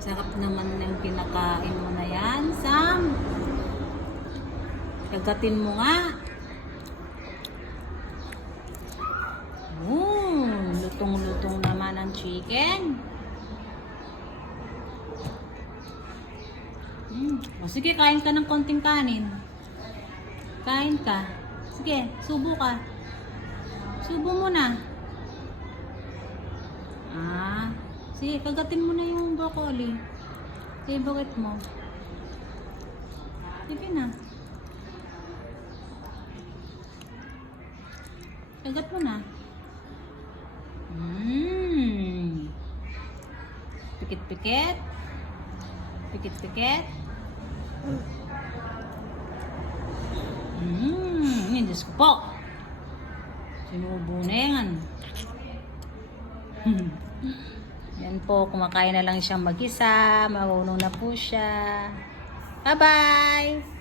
Sarap naman yung pinakain mo na yan, Sam. Kagatin mo nga. Lutong-lutong naman ang chicken. O sige, kain ka ng konting kanin. Kain ka. Sige, subo ka. Subo mo na. Sige, kagatin mo na yung broccoli. Favorite mo. Sige na. Kagat mo na. Pikit-pikit. Pikit-pikit. Diyos ko po. Sinubo na yan. Yan po, kumakain na lang siyang mag-isa. Marunong na po siya. Bye-bye!